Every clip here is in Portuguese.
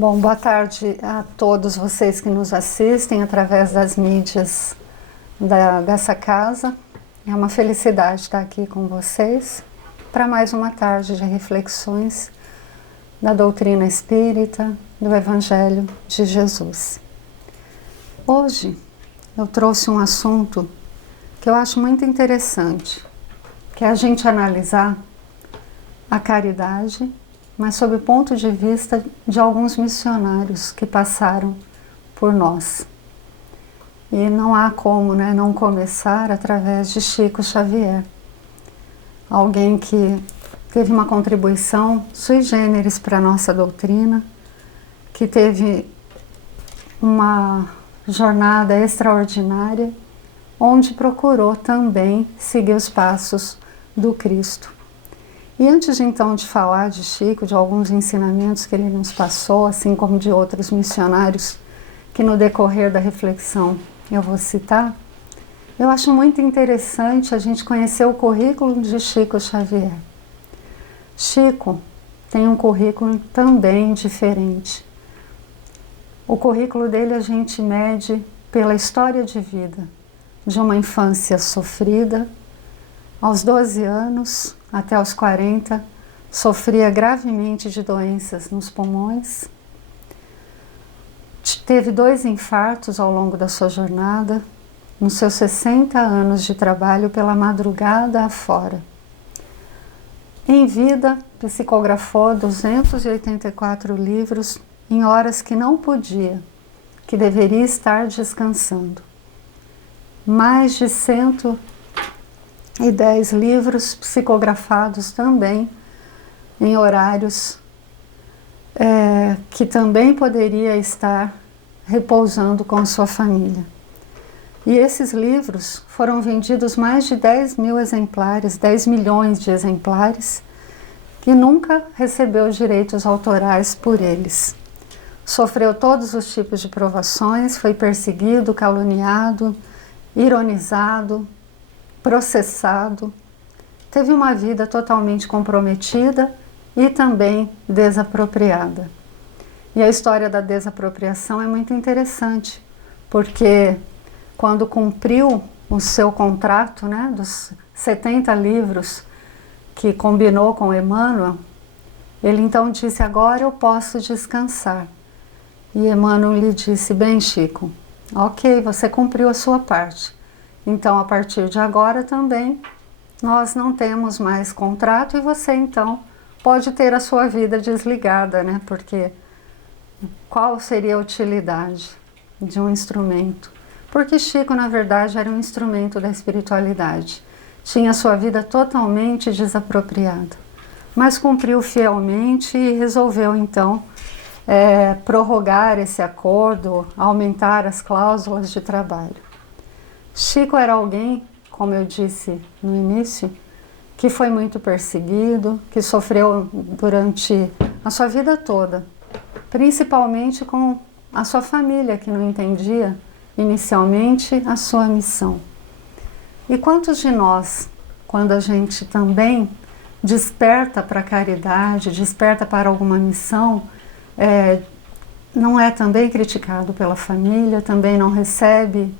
Bom, boa tarde a todos vocês que nos assistem através das mídias dessa casa. É uma felicidade estar aqui com vocês para mais uma tarde de reflexões da doutrina espírita, do Evangelho de Jesus. Hoje eu trouxe um assunto que eu acho muito interessante, que é a gente analisar a caridade, mas sob o ponto de vista de alguns missionários que passaram por nós. E não há como, não começar através de Chico Xavier, alguém que teve uma contribuição sui generis para a nossa doutrina, que teve uma jornada extraordinária, onde procurou também seguir os passos do Cristo. E antes então de falar de Chico, de alguns ensinamentos que ele nos passou, assim como de outros missionários que no decorrer da reflexão eu vou citar, eu acho muito interessante a gente conhecer o currículo de Chico Xavier. Chico tem um currículo também diferente. O currículo dele a gente mede pela história de vida, de uma infância sofrida. Aos 12 anos, até aos 40, sofria gravemente de doenças nos pulmões. Teve 2 infartos ao longo da sua jornada, nos seus 60 anos de trabalho pela madrugada afora. Em vida, psicografou 284 livros em horas que não podia, que deveria estar descansando. Mais de 110 livros psicografados também em horários que também poderia estar repousando com sua família. E esses livros foram vendidos mais de 10 mil exemplares, 10 milhões de exemplares, que nunca recebeu direitos autorais por eles. Sofreu todos os tipos de provações, foi perseguido, caluniado, ironizado, processado, teve uma vida totalmente comprometida e também desapropriada. E a história da desapropriação é muito interessante, porque quando cumpriu o seu contrato, dos 70 livros que combinou com Emmanuel, ele então disse: agora eu posso descansar. E Emmanuel lhe disse: bem, Chico, ok, você cumpriu a sua parte. Então, a partir de agora também, nós não temos mais contrato e você, então, pode ter a sua vida desligada, Porque qual seria a utilidade de um instrumento? Porque Chico, na verdade, era um instrumento da espiritualidade. Tinha a sua vida totalmente desapropriada. Mas cumpriu fielmente e resolveu, então, prorrogar esse acordo, aumentar as cláusulas de trabalho. Chico era alguém, como eu disse no início, que foi muito perseguido, que sofreu durante a sua vida toda, principalmente com a sua família, que não entendia inicialmente a sua missão. E quantos de nós, quando a gente também desperta para a caridade, desperta para alguma missão, não é também criticado pela família, também não recebe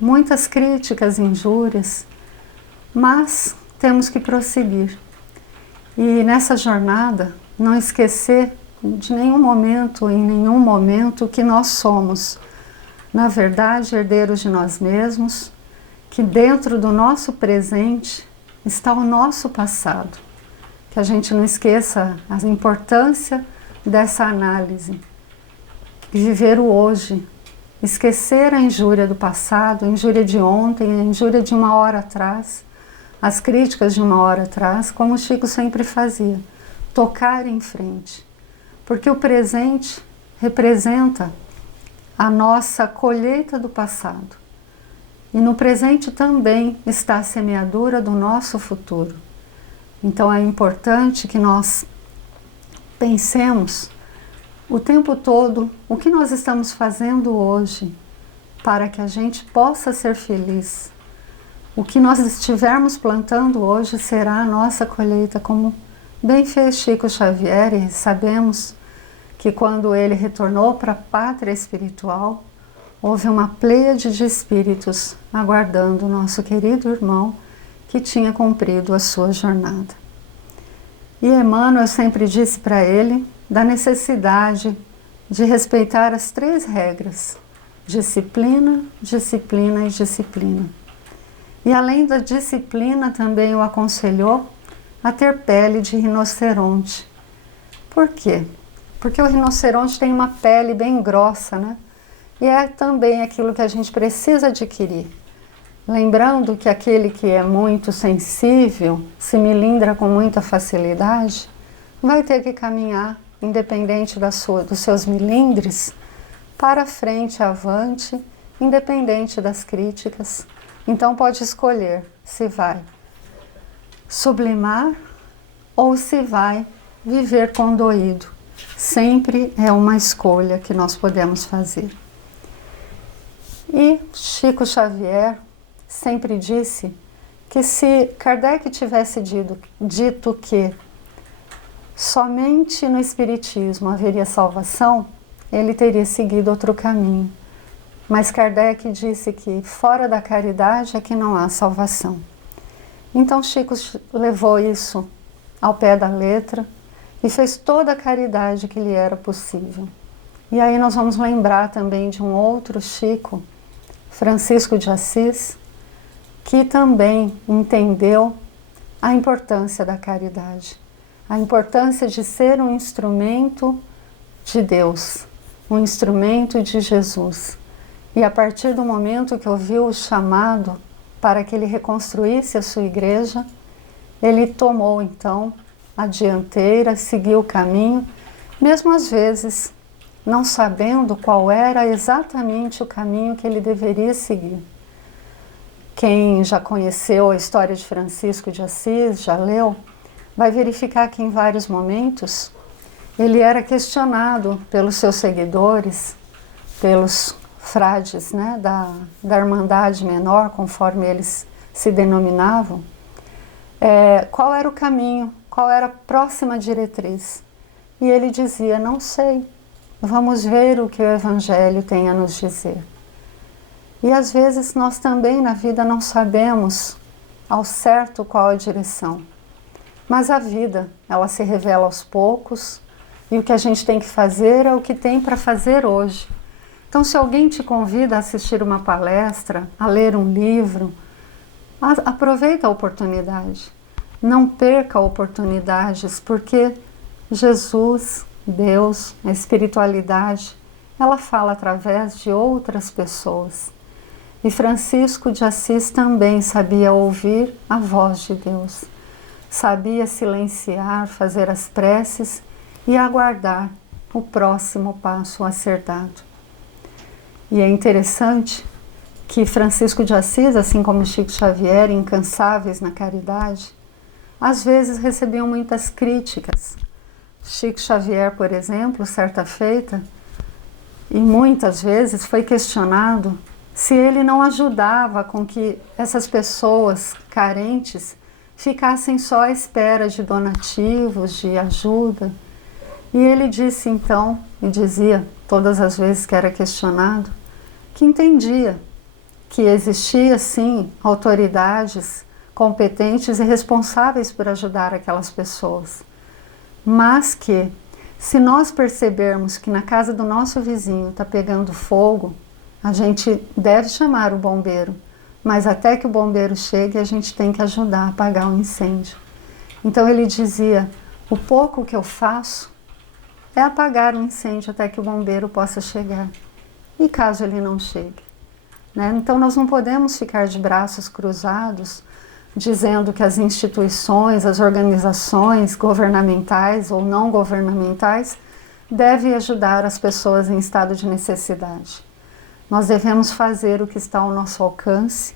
muitas críticas, injúrias, mas temos que prosseguir. E nessa jornada, não esquecer de nenhum momento, em nenhum momento, que nós somos, na verdade, herdeiros de nós mesmos, que dentro do nosso presente está o nosso passado. Que a gente não esqueça a importância dessa análise. Viver o hoje. Esquecer a injúria do passado, a injúria de ontem, a injúria de uma hora atrás, as críticas de uma hora atrás, como o Chico sempre fazia. Tocar em frente. Porque o presente representa a nossa colheita do passado. E no presente também está a semeadura do nosso futuro. Então é importante que nós pensemos o tempo todo o que nós estamos fazendo hoje para que a gente possa ser feliz. O que nós estivermos plantando hoje será a nossa colheita, como bem fez Chico Xavier, e sabemos que quando ele retornou para a pátria espiritual, houve uma pleiade de espíritos aguardando o nosso querido irmão que tinha cumprido a sua jornada. E Emmanuel sempre disse para ele da necessidade de respeitar as 3 regras: disciplina, disciplina e disciplina. E além da disciplina, também o aconselhou a ter pele de rinoceronte. Por quê? Porque o rinoceronte tem uma pele bem grossa, né? E é também aquilo que a gente precisa adquirir. Lembrando que aquele que é muito sensível, se melindra com muita facilidade, vai ter que caminhar, independente dos seus melindres, para frente, avante, independente das críticas. Então pode escolher se vai sublimar ou se vai viver condoído. Sempre é uma escolha que nós podemos fazer. E Chico Xavier sempre disse que se Kardec tivesse dito que somente no Espiritismo haveria salvação, ele teria seguido outro caminho. Mas Kardec disse que fora da caridade é que não há salvação. Então Chico levou isso ao pé da letra e fez toda a caridade que lhe era possível. E aí nós vamos lembrar também de um outro Chico, Francisco de Assis, que também entendeu a importância da caridade, a importância de ser um instrumento de Deus, um instrumento de Jesus. E a partir do momento que ouviu o chamado para que ele reconstruísse a sua igreja, ele tomou então a dianteira, seguiu o caminho, mesmo às vezes não sabendo qual era exatamente o caminho que ele deveria seguir. Quem já conheceu a história de Francisco de Assis, já leu, vai verificar que em vários momentos ele era questionado pelos seus seguidores, pelos frades, né, da Irmandade Menor, conforme eles se denominavam, qual era o caminho, qual era a próxima diretriz. E ele dizia: não sei, vamos ver o que o Evangelho tem a nos dizer. E às vezes nós também na vida não sabemos ao certo qual a direção. Mas a vida, ela se revela aos poucos, e o que a gente tem que fazer é o que tem para fazer hoje. Então, se alguém te convida a assistir uma palestra, a ler um livro, aproveita a oportunidade. Não perca oportunidades, porque Jesus, Deus, a espiritualidade, ela fala através de outras pessoas. E Francisco de Assis também sabia ouvir a voz de Deus. Sabia silenciar, fazer as preces e aguardar o próximo passo a ser dado. E é interessante que Francisco de Assis, assim como Chico Xavier, incansáveis na caridade, às vezes recebiam muitas críticas. Chico Xavier, por exemplo, certa feita, e muitas vezes foi questionado se ele não ajudava com que essas pessoas carentes ficassem só à espera de donativos, de ajuda. E ele disse então, e dizia todas as vezes que era questionado, que entendia que existia sim autoridades competentes e responsáveis por ajudar aquelas pessoas, mas que se nós percebermos que na casa do nosso vizinho está pegando fogo, a gente deve chamar o bombeiro, mas até que o bombeiro chegue a gente tem que ajudar a apagar o incêndio. Então ele dizia: o pouco que eu faço é apagar o incêndio até que o bombeiro possa chegar. E caso ele não chegue, né? Então nós não podemos ficar de braços cruzados dizendo que as instituições, as organizações governamentais ou não governamentais devem ajudar as pessoas em estado de necessidade. Nós devemos fazer o que está ao nosso alcance.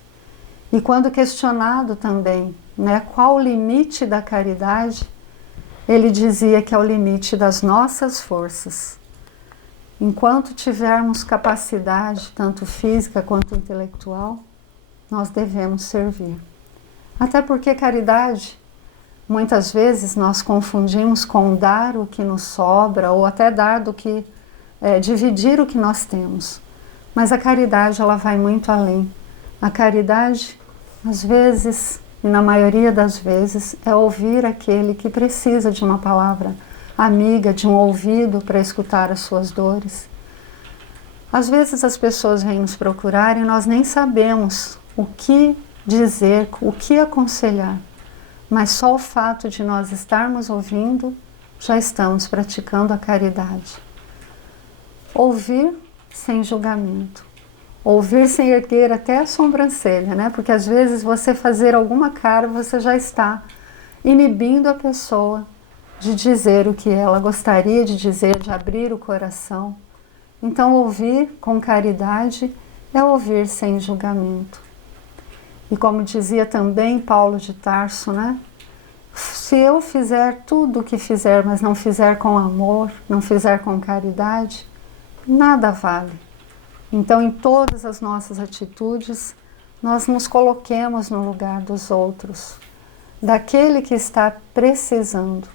E quando questionado também, né, qual o limite da caridade, ele dizia que é o limite das nossas forças. Enquanto tivermos capacidade, tanto física quanto intelectual, nós devemos servir. Até porque caridade muitas vezes nós confundimos com dar o que nos sobra ou até dar do que dividir o que nós temos. Mas a caridade, ela vai muito além. A caridade, às vezes, e na maioria das vezes, é ouvir aquele que precisa de uma palavra amiga, de um ouvido para escutar as suas dores. Às vezes as pessoas vêm nos procurar e nós nem sabemos o que dizer, o que aconselhar. Mas só o fato de nós estarmos ouvindo, já estamos praticando a caridade. Ouvir sem julgamento. Ouvir sem erguer até a sobrancelha, né? Porque às vezes você fazer alguma cara, você já está inibindo a pessoa de dizer o que ela gostaria de dizer, de abrir o coração. Então, ouvir com caridade é ouvir sem julgamento. E como dizia também Paulo de Tarso, né? Se eu fizer tudo o que fizer, mas não fizer com amor, não fizer com caridade, nada vale. Então, em todas as nossas atitudes, nós nos coloquemos no lugar dos outros, daquele que está precisando.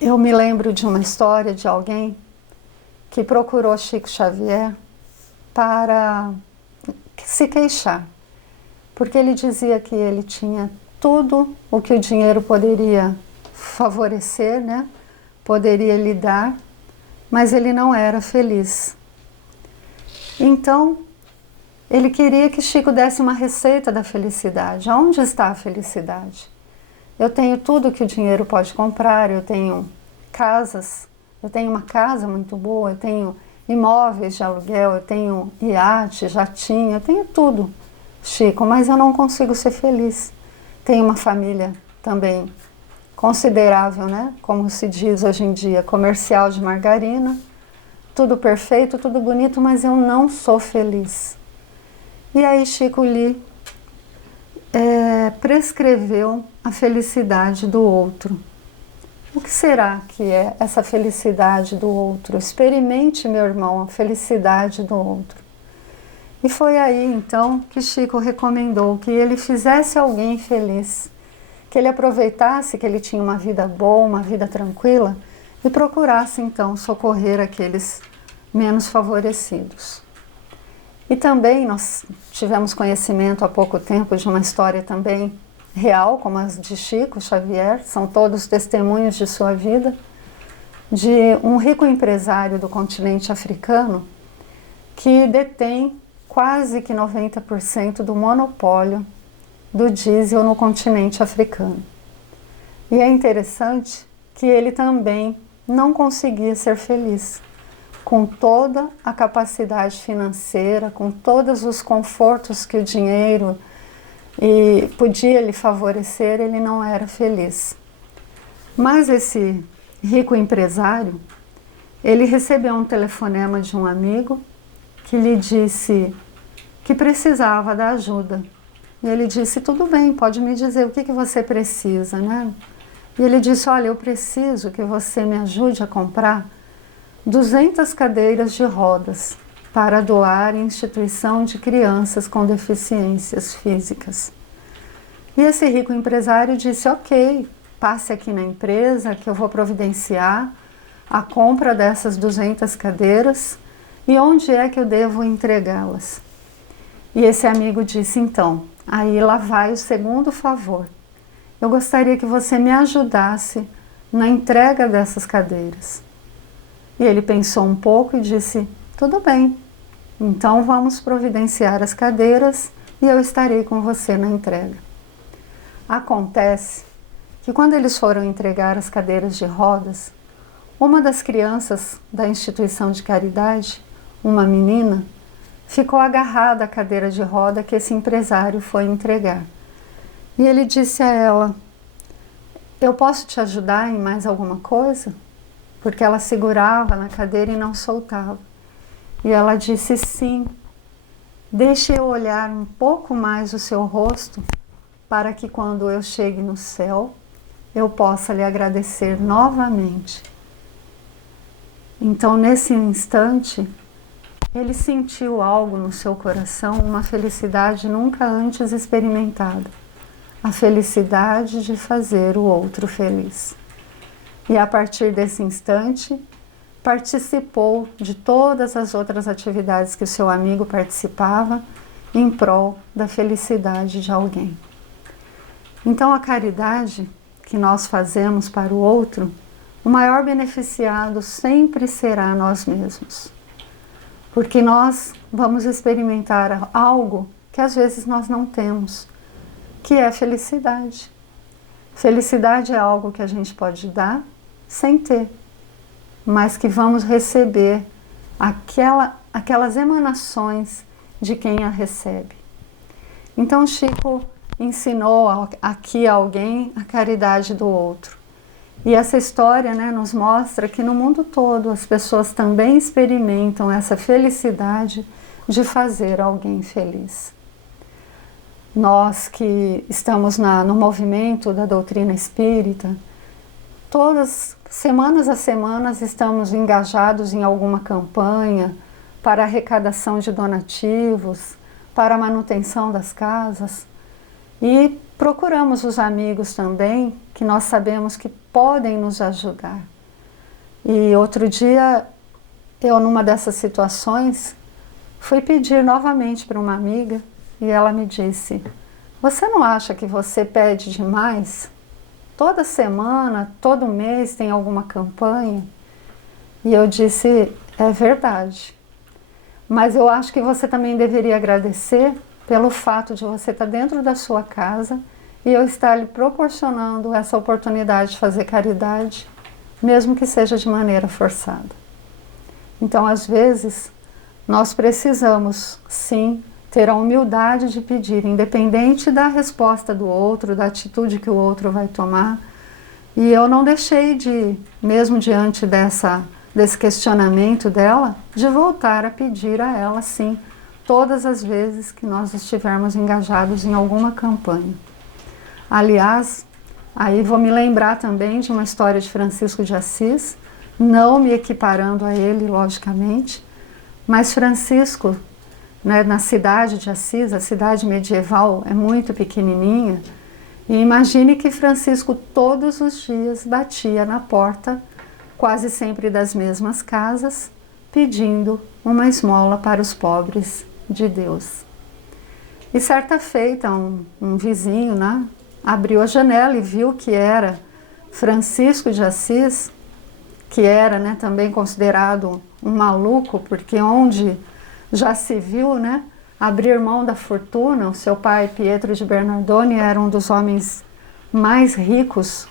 Eu me lembro de uma história de alguém que procurou Chico Xavier para se queixar, porque ele dizia que ele tinha tudo o que o dinheiro poderia favorecer, né? Poderia lhe dar, mas ele não era feliz. Então, ele queria que Chico desse uma receita da felicidade. Onde está a felicidade? Eu tenho tudo que o dinheiro pode comprar, eu tenho casas, eu tenho uma casa muito boa, eu tenho imóveis de aluguel, eu tenho iate, jatinho, eu tenho tudo, Chico, mas eu não consigo ser feliz. Tenho uma família também considerável, né? Como se diz hoje em dia, comercial de margarina, tudo perfeito, tudo bonito, mas eu não sou feliz. E aí Chico lhe prescreveu a felicidade do outro. O que será que é essa felicidade do outro? Experimente, meu irmão, a felicidade do outro. E foi aí, então, que Chico recomendou que ele fizesse alguém feliz, que ele aproveitasse que ele tinha uma vida boa, uma vida tranquila, e procurasse, então, socorrer aqueles menos favorecidos. E também nós tivemos conhecimento há pouco tempo de uma história também real, como as de Chico Xavier, são todos testemunhos de sua vida, de um rico empresário do continente africano que detém quase que 90% do monopólio do diesel no continente africano. E é interessante que ele também não conseguia ser feliz. Com toda a capacidade financeira, com todos os confortos que o dinheiro podia lhe favorecer, ele não era feliz. Mas esse rico empresário, ele recebeu um telefonema de um amigo que lhe disse que precisava da ajuda. E ele disse, tudo bem, pode me dizer o que você precisa, né? E ele disse, olha, eu preciso que você me ajude a comprar 200 cadeiras de rodas para doar em instituição de crianças com deficiências físicas. E esse rico empresário disse, ok, passe aqui na empresa que eu vou providenciar a compra dessas 200 cadeiras e onde é que eu devo entregá-las? E esse amigo disse, então, aí lá vai o segundo favor. Eu gostaria que você me ajudasse na entrega dessas cadeiras. E ele pensou um pouco e disse, tudo bem, então vamos providenciar as cadeiras e eu estarei com você na entrega. Acontece que quando eles foram entregar as cadeiras de rodas, uma das crianças da instituição de caridade, uma menina, ficou agarrada à cadeira de roda que esse empresário foi entregar. E ele disse a ela, eu posso te ajudar em mais alguma coisa? Porque ela segurava na cadeira e não soltava. E ela disse, sim, deixe eu olhar um pouco mais o seu rosto para que quando eu chegue no céu, eu possa lhe agradecer novamente. Então, nesse instante, ele sentiu algo no seu coração, uma felicidade nunca antes experimentada. a felicidade de fazer o outro feliz. E a partir desse instante, participou de todas as outras atividades que o seu amigo participava em prol da felicidade de alguém. Então a caridade que nós fazemos para o outro, o maior beneficiado sempre será nós mesmos. Porque nós vamos experimentar algo que às vezes nós não temos, que é felicidade. Felicidade é algo que a gente pode dar sem ter, mas que vamos receber aquelas emanações de quem a recebe. Então Chico ensinou aqui a alguém a caridade do outro. E essa história, né, nos mostra que no mundo todo as pessoas também experimentam essa felicidade de fazer alguém feliz. Nós que estamos no movimento da doutrina espírita, todas, semanas a semanas, estamos engajados em alguma campanha para arrecadação de donativos, para a manutenção das casas, e procuramos os amigos também, que nós sabemos que podem nos ajudar. E outro dia, eu numa dessas situações, fui pedir novamente para uma amiga, e ela me disse: você não acha que você pede demais? Toda semana, todo mês tem alguma campanha? E eu disse: é verdade. Mas eu acho que você também deveria agradecer pelo fato de você estar dentro da sua casa e eu estar lhe proporcionando essa oportunidade de fazer caridade, mesmo que seja de maneira forçada. Então, às vezes, nós precisamos, sim, ter a humildade de pedir, independente da resposta do outro, da atitude que o outro vai tomar. E eu não deixei de, mesmo diante desse questionamento dela, de voltar a pedir a ela, sim, todas as vezes que nós estivermos engajados em alguma campanha. Aliás, aí vou me lembrar também de uma história de Francisco de Assis, não me equiparando a ele, logicamente, mas Francisco, né, na cidade de Assis, a cidade medieval é muito pequenininha, e imagine que Francisco todos os dias batia na porta, quase sempre das mesmas casas, pedindo uma esmola para os pobres de Deus. E certa feita, um vizinho, né, abriu a janela e viu que era Francisco de Assis, que era, né, também considerado um maluco, porque onde já se viu, né, abrir mão da fortuna. O seu pai, Pietro de Bernardone, era um dos homens mais ricos,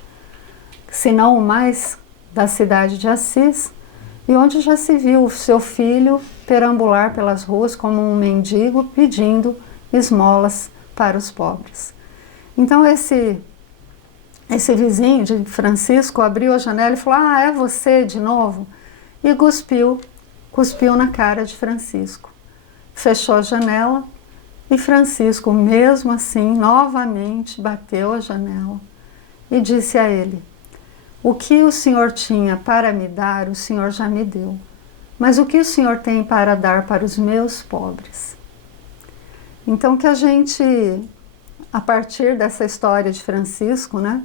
se não o mais, da cidade de Assis, e onde já se viu o seu filho perambular pelas ruas como um mendigo pedindo esmolas para os pobres. Então esse vizinho de Francisco abriu a janela e falou: ah, é você de novo? E cuspiu na cara de Francisco. Fechou a janela e Francisco, mesmo assim, novamente bateu a janela e disse a ele: o que o Senhor tinha para me dar, o Senhor já me deu. Mas o que o Senhor tem para dar para os meus pobres? Então que a gente, a partir dessa história de Francisco, né,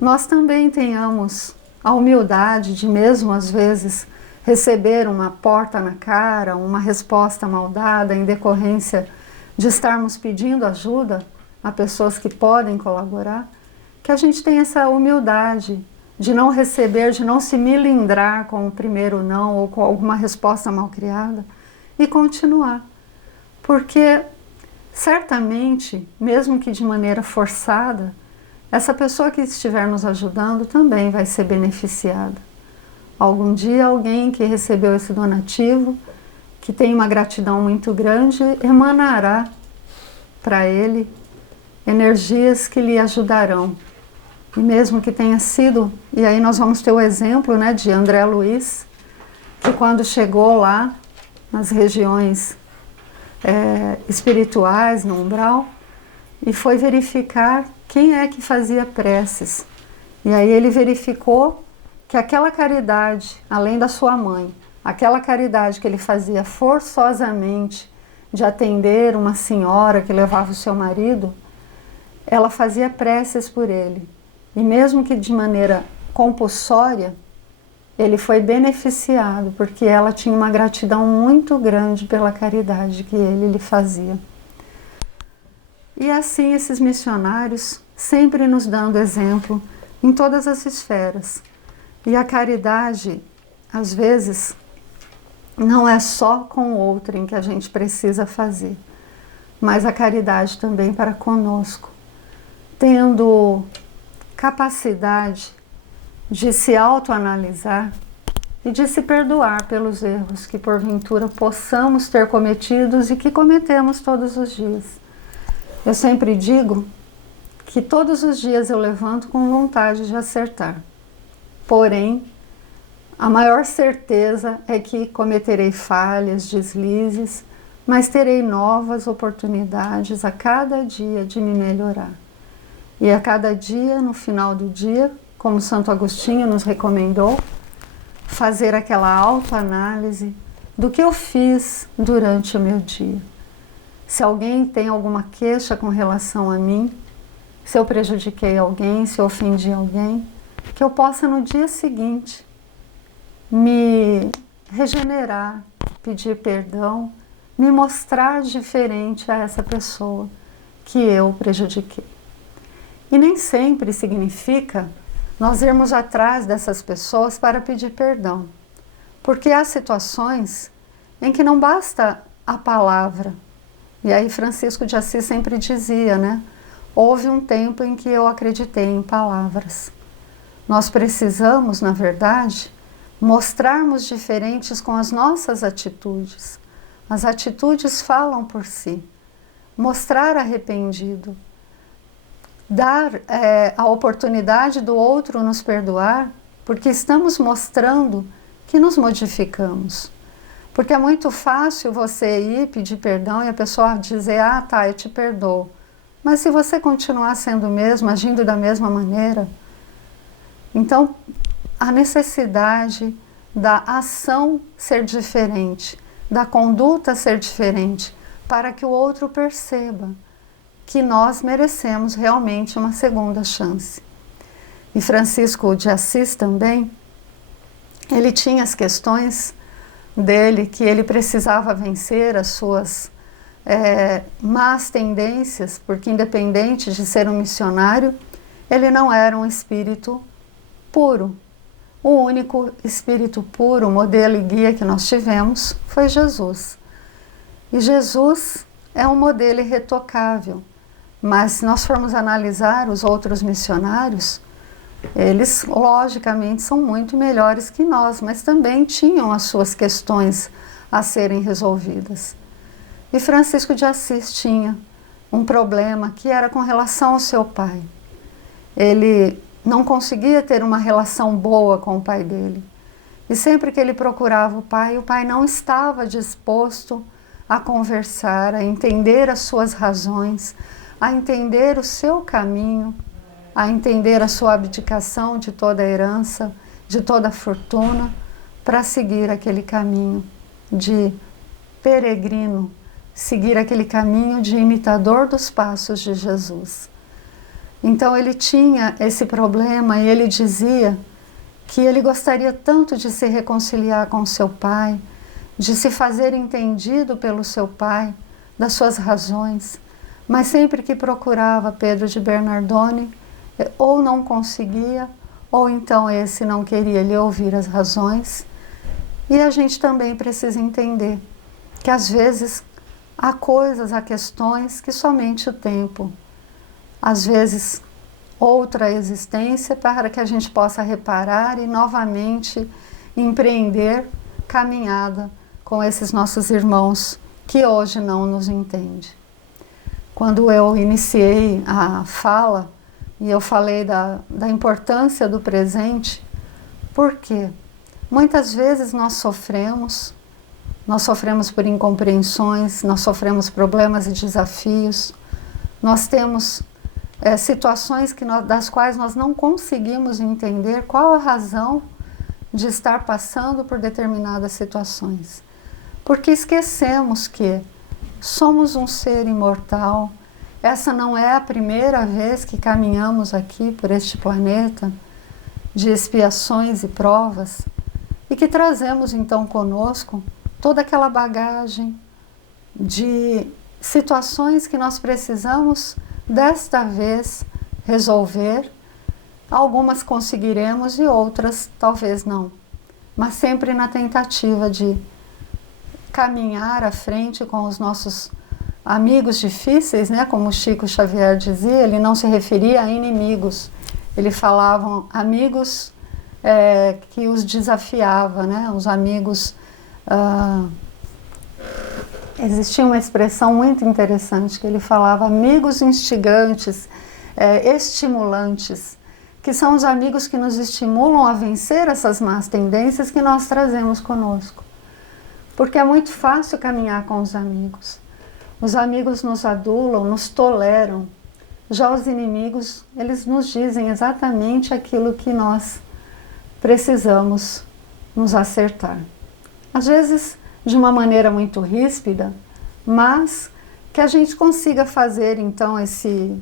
nós também tenhamos a humildade de, mesmo às vezes, receber uma porta na cara, uma resposta mal dada em decorrência de estarmos pedindo ajuda a pessoas que podem colaborar, que a gente tenha essa humildade de não receber, de não se milindrar com o primeiro não ou com alguma resposta mal criada e continuar. Porque certamente, mesmo que de maneira forçada, essa pessoa que estiver nos ajudando também vai ser beneficiada. Algum dia alguém que recebeu esse donativo, que tem uma gratidão muito grande, emanará para ele energias que lhe ajudarão. E mesmo que tenha sido, e aí nós vamos ter o exemplo, né, de André Luiz, que quando chegou lá, nas regiões espirituais, no umbral, e foi verificar quem é que fazia preces. E aí ele verificou que aquela caridade, além da sua mãe, aquela caridade que ele fazia forçosamente de atender uma senhora que levava o seu marido, ela fazia preces por ele. E mesmo que de maneira compulsória, ele foi beneficiado, porque ela tinha uma gratidão muito grande pela caridade que ele lhe fazia. E assim esses missionários, sempre nos dando exemplo em todas as esferas. E a caridade, às vezes, não é só com o outro em que a gente precisa fazer, mas a caridade também para conosco, tendo capacidade de se autoanalisar e de se perdoar pelos erros que porventura possamos ter cometidos e que cometemos todos os dias. Eu sempre digo que todos os dias eu levanto com vontade de acertar, porém, a maior certeza é que cometerei falhas, deslizes, mas terei novas oportunidades a cada dia de me melhorar. E a cada dia, no final do dia, como Santo Agostinho nos recomendou, fazer aquela autoanálise do que eu fiz durante o meu dia. Se alguém tem alguma queixa com relação a mim, se eu prejudiquei alguém, se eu ofendi alguém, que eu possa no dia seguinte me regenerar, pedir perdão, me mostrar diferente a essa pessoa que eu prejudiquei. E nem sempre significa nós irmos atrás dessas pessoas para pedir perdão, porque há situações em que não basta a palavra. E aí Francisco de Assis sempre dizia, né? Houve um tempo em que eu acreditei em palavras. Nós precisamos, na verdade, mostrarmos diferentes com as nossas atitudes. As atitudes falam por si. Mostrar arrependido. Dar a oportunidade do outro nos perdoar, porque estamos mostrando que nos modificamos. Porque é muito fácil você ir pedir perdão e a pessoa dizer, ah, tá, eu te perdoo. Mas se você continuar sendo o mesmo, agindo da mesma maneira, então a necessidade da ação ser diferente, da conduta ser diferente, para que o outro perceba que nós merecemos realmente uma segunda chance. E Francisco de Assis também, ele tinha as questões dele, que ele precisava vencer as suas más tendências, porque independente de ser um missionário, ele não era um espírito puro. O único espírito puro, modelo e guia que nós tivemos foi Jesus. E Jesus é um modelo irretocável, mas se nós formos analisar os outros missionários, eles logicamente são muito melhores que nós, mas também tinham as suas questões a serem resolvidas. E Francisco de Assis tinha um problema que era com relação ao seu pai. Ele não conseguia ter uma relação boa com o pai dele. E sempre que ele procurava o pai não estava disposto a conversar, a entender as suas razões, a entender o seu caminho, a entender a sua abdicação de toda a herança, de toda a fortuna, para seguir aquele caminho de peregrino, seguir aquele caminho de imitador dos passos de Jesus. Então ele tinha esse problema e ele dizia que ele gostaria tanto de se reconciliar com seu pai, de se fazer entendido pelo seu pai, das suas razões, mas sempre que procurava Pedro de Bernardone, ou não conseguia, ou então esse não queria lhe ouvir as razões. E a gente também precisa entender que às vezes há coisas, há questões que somente o tempo, às vezes outra existência, para que a gente possa reparar e novamente empreender caminhada com esses nossos irmãos que hoje não nos entendem. Quando eu iniciei a fala e eu falei da importância do presente, por quê? Muitas vezes nós sofremos por incompreensões, nós sofremos problemas e desafios, nós temos situações das quais nós não conseguimos entender qual a razão de estar passando por determinadas situações. Porque esquecemos que somos um ser imortal essa não é a primeira vez que caminhamos aqui por este planeta de expiações e provas e que trazemos então conosco toda aquela bagagem de situações que nós precisamos desta vez resolver. Algumas conseguiremos e outras talvez não, mas sempre na tentativa de caminhar à frente com os nossos amigos difíceis, né? Como Chico Xavier dizia, ele não se referia a inimigos, ele falava amigos que os desafiava, né? Os amigos... existia uma expressão muito interessante que ele falava, amigos instigantes, estimulantes, que são os amigos que nos estimulam a vencer essas más tendências que nós trazemos conosco. Porque é muito fácil caminhar com os amigos. Os amigos nos adulam, nos toleram. Já os inimigos, eles nos dizem exatamente aquilo que nós precisamos nos acertar. Às vezes, de uma maneira muito ríspida, mas que a gente consiga fazer, então, esse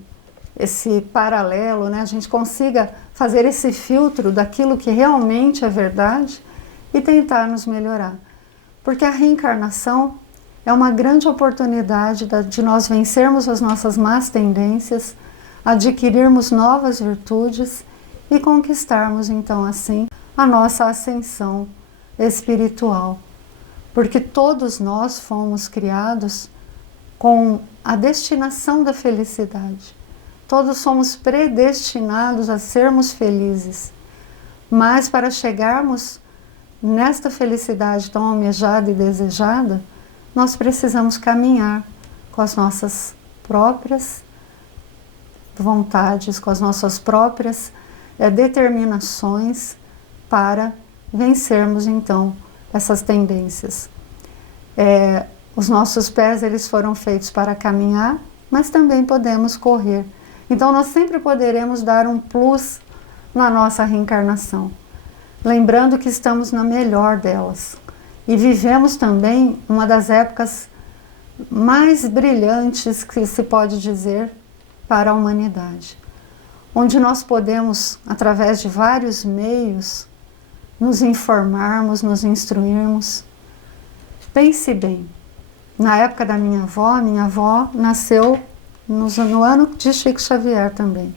paralelo, né? A gente consiga fazer esse filtro daquilo que realmente é verdade e tentar nos melhorar. Porque a reencarnação é uma grande oportunidade de nós vencermos as nossas más tendências, adquirirmos novas virtudes e conquistarmos, então, assim, a nossa ascensão espiritual. Porque todos nós fomos criados com a destinação da felicidade. Todos somos predestinados a sermos felizes. Mas para chegarmos nesta felicidade tão almejada e desejada, nós precisamos caminhar com as nossas próprias vontades, com as nossas próprias determinações para vencermos então essas tendências. Os nossos pés eles foram feitos para caminhar, mas também podemos correr. Então nós sempre poderemos dar um plus na nossa reencarnação, lembrando que estamos na melhor delas. E vivemos também uma das épocas mais brilhantes que se pode dizer para a humanidade, onde nós podemos, através de vários meios, nos informarmos, nos instruirmos. Pense bem, na época da minha avó nasceu no ano de Chico Xavier também.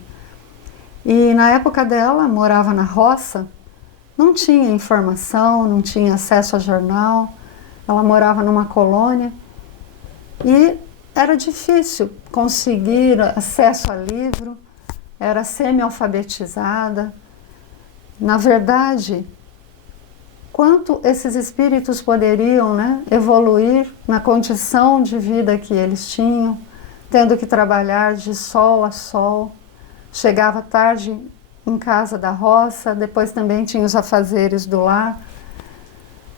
E na época dela, morava na roça, não tinha informação, não tinha acesso a jornal, ela morava numa colônia e era difícil conseguir acesso a livro, era semi-alfabetizada. Na verdade, quanto esses espíritos poderiam, né, evoluir na condição de vida que eles tinham, tendo que trabalhar de sol a sol, chegava tarde em casa da roça, depois também tinha os afazeres do lar.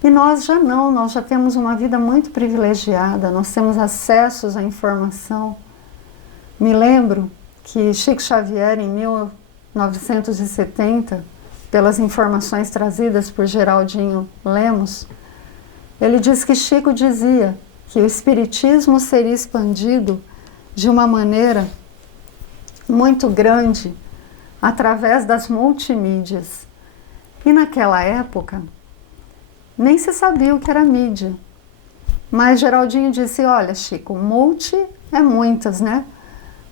E nós já não, nós já temos uma vida muito privilegiada, nós temos acessos à informação. Me lembro que Chico Xavier, em 1970, pelas informações trazidas por Geraldinho Lemos, ele diz que Chico dizia que o espiritismo seria expandido de uma maneira muito grande através das multimídias. E naquela época nem se sabia o que era mídia. Mas Geraldinho disse, olha Chico, multi é muitas, né?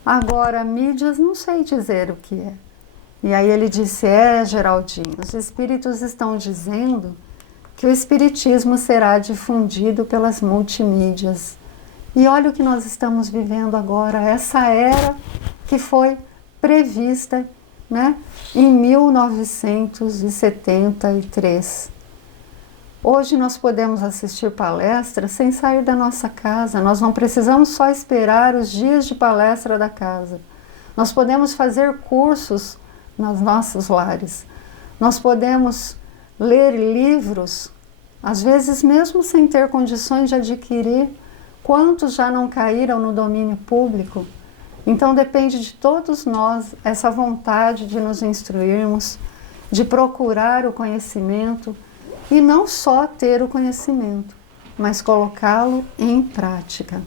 Agora mídias não sei dizer o que é. E aí ele disse, Geraldinho, os espíritos estão dizendo que o espiritismo será difundido pelas multimídias. E olha o que nós estamos vivendo agora, essa era que foi prevista, né, em 1973. Hoje nós podemos assistir palestras sem sair da nossa casa, nós não precisamos só esperar os dias de palestra da casa. Nós podemos fazer cursos nos nossos lares, nós podemos ler livros, às vezes mesmo sem ter condições de adquirir. Quantos já não caíram no domínio público? Então depende de todos nós essa vontade de nos instruirmos, de procurar o conhecimento e não só ter o conhecimento, mas colocá-lo em prática.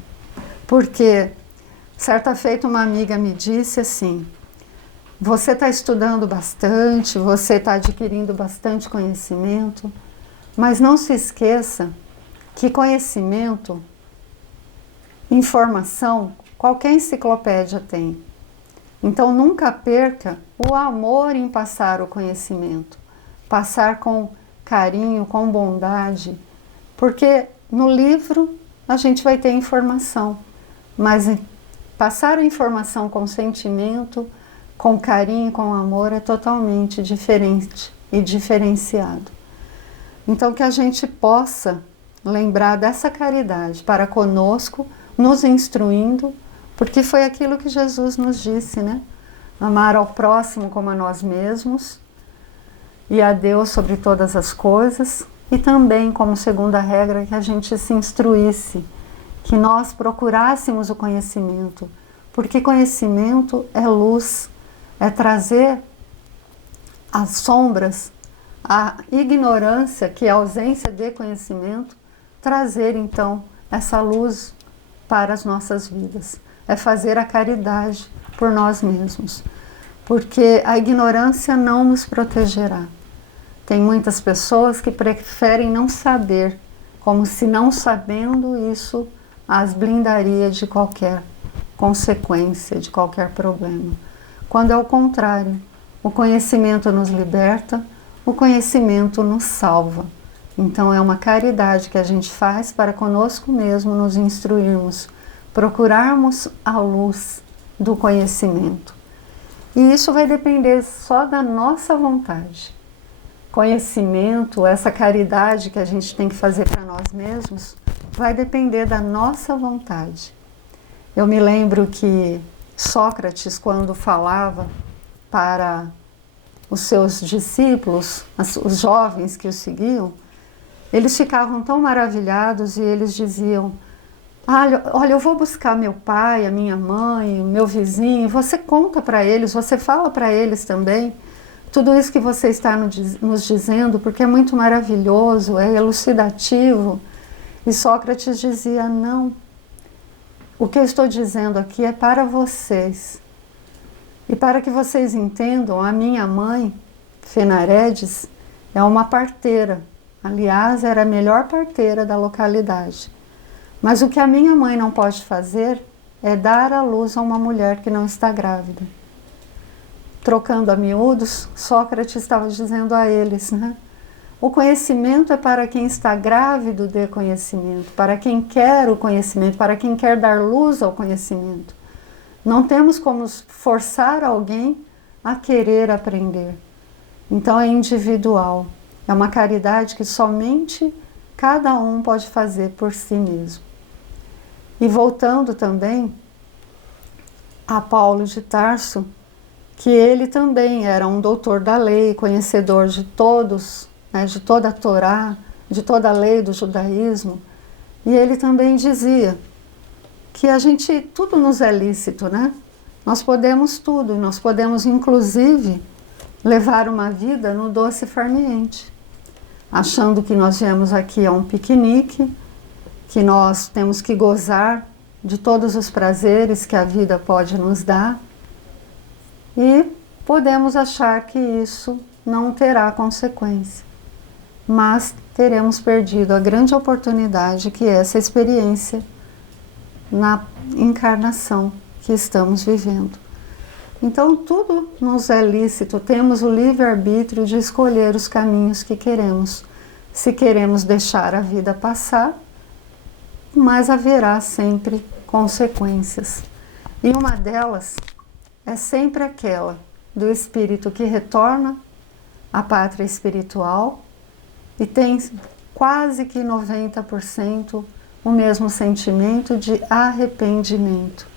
Porque Certa feita uma amiga me disse assim: você está estudando bastante, você está adquirindo bastante conhecimento, mas não se esqueça que conhecimento, informação, qualquer enciclopédia tem. Então nunca perca o amor em passar o conhecimento, passar com carinho, com bondade, porque no livro a gente vai ter informação, mas passar a informação com sentimento, com carinho, com amor é totalmente diferente e diferenciado. Então que a gente possa lembrar dessa caridade para conosco, nos instruindo, porque foi aquilo que Jesus nos disse, né? Amar ao próximo como a nós mesmos e a Deus sobre todas as coisas, e também como segunda regra que a gente se instruísse, que nós procurássemos o conhecimento, porque conhecimento é luz, é trazer as sombras, a ignorância, que é a ausência de conhecimento, trazer então essa luz para as nossas vidas. É fazer a caridade por nós mesmos, porque a ignorância não nos protegerá. Tem muitas pessoas que preferem não saber, como se não sabendo isso as blindaria de qualquer consequência, de qualquer problema. Quando é o contrário, o conhecimento nos liberta, o conhecimento nos salva. Então é uma caridade que a gente faz para conosco mesmo nos instruirmos, procurarmos a luz do conhecimento. E isso vai depender só da nossa vontade. Conhecimento, essa caridade que a gente tem que fazer para nós mesmos, vai depender da nossa vontade. Eu me lembro que Sócrates, quando falava para os seus discípulos, os jovens que o seguiam, eles ficavam tão maravilhados e eles diziam: olha, eu vou buscar meu pai, a minha mãe, o meu vizinho, você conta para eles, você fala para eles também tudo isso que você está nos dizendo, porque é muito maravilhoso, é elucidativo. E Sócrates dizia: não, o que eu estou dizendo aqui é para vocês. E para que vocês entendam, a minha mãe, Fenaredes, é uma parteira. Aliás, era a melhor parteira da localidade. Mas o que a minha mãe não pode fazer é dar à luz a uma mulher que não está grávida. Trocando a miúdos, Sócrates estava dizendo a eles, né? O conhecimento é para quem está grávido de conhecimento, para quem quer o conhecimento, para quem quer dar luz ao conhecimento. Não temos como forçar alguém a querer aprender. Então é individual. É uma caridade que somente cada um pode fazer por si mesmo. E voltando também a Paulo de Tarso, que ele também era um doutor da lei, conhecedor de todos, né, de toda a Torá, de toda a lei do judaísmo, e ele também dizia que tudo nos é lícito, né? Nós podemos tudo, nós podemos inclusive levar uma vida no doce farniente, achando que nós viemos aqui a um piquenique, que nós temos que gozar de todos os prazeres que a vida pode nos dar, e podemos achar que isso não terá consequência, mas teremos perdido a grande oportunidade que é essa experiência na encarnação que estamos vivendo. Então tudo nos é lícito, temos o livre-arbítrio de escolher os caminhos que queremos. Se queremos deixar a vida passar, mas haverá sempre consequências. E uma delas é sempre aquela do espírito que retorna à pátria espiritual e tem quase que 90% o mesmo sentimento de arrependimento.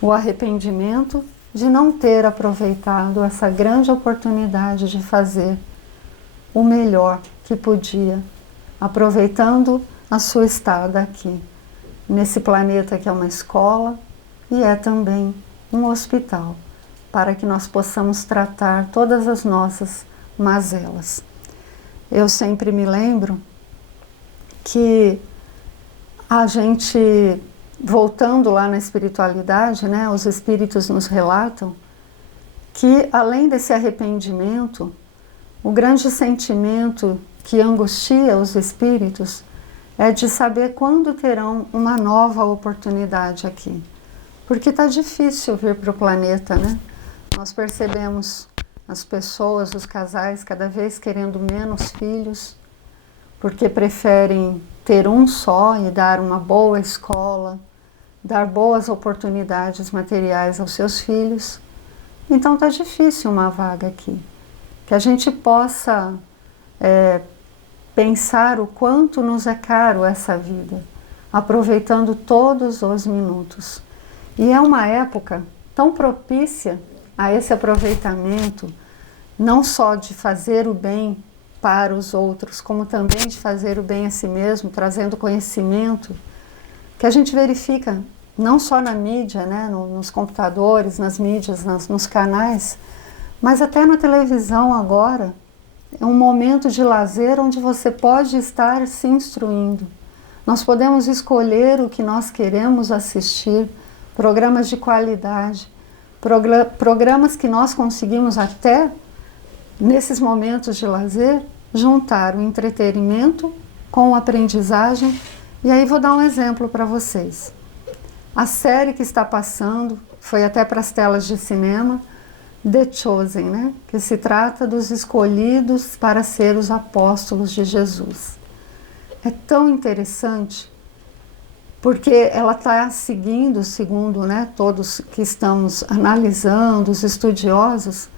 O arrependimento de não ter aproveitado essa grande oportunidade de fazer o melhor que podia, aproveitando a sua estada aqui, nesse planeta que é uma escola e é também um hospital, para que nós possamos tratar todas as nossas mazelas. Eu sempre me lembro que a gente voltando lá na espiritualidade, né, os espíritos nos relatam que, além desse arrependimento, o grande sentimento que angustia os espíritos é de saber quando terão uma nova oportunidade aqui. Porque está difícil vir para o planeta, né? Nós percebemos as pessoas, os casais, cada vez querendo menos filhos, porque preferem ter um só e dar uma boa escola, dar boas oportunidades materiais aos seus filhos. Então está difícil uma vaga aqui. Que a gente possa pensar o quanto nos é caro essa vida, aproveitando todos os minutos. E é uma época tão propícia a esse aproveitamento, não só de fazer o bem para os outros, como também de fazer o bem a si mesmo, trazendo conhecimento, que a gente verifica não só na mídia, né, nos computadores, nas mídias, nos canais, mas até na televisão agora. É um momento de lazer onde você pode estar se instruindo. Nós podemos escolher o que nós queremos assistir, programas de qualidade, programas que nós conseguimos até, nesses momentos de lazer, juntar o entretenimento com a aprendizagem. E aí vou dar um exemplo para vocês. A série que está passando, foi até para as telas de cinema, The Chosen, né? Que se trata dos escolhidos para ser os apóstolos de Jesus. É tão interessante, porque ela está seguindo, segundo, né, todos que estamos analisando, os estudiosos,